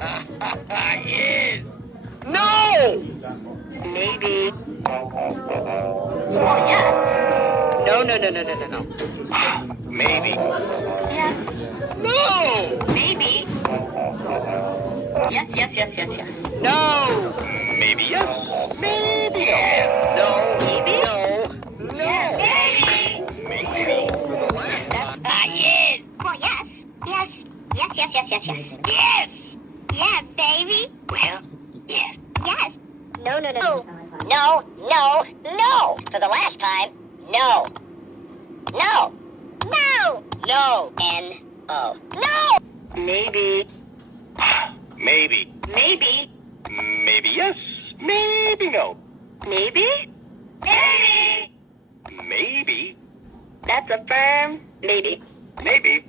Yes. No. Maybe. Oh, yes. No, no, no, no, no, no, no. Maybe. Yes. No. Maybe. Yes, yes, yes, yes, yes. No. Maybe yes. Maybe yes. No. Maybe. No. No. Yes. Maybe. Maybe. Yes. Oh, yes. Yes. Yes, yes, yes, yes, yes. Yes. Yeah, baby. Well, yes. Yes. No, no, no. No, no, no. For the last time, no. No. No. No. N-O. No. Maybe. Maybe. Maybe. Maybe yes. Maybe no. Maybe? Maybe. Maybe. That's a firm maybe. Maybe.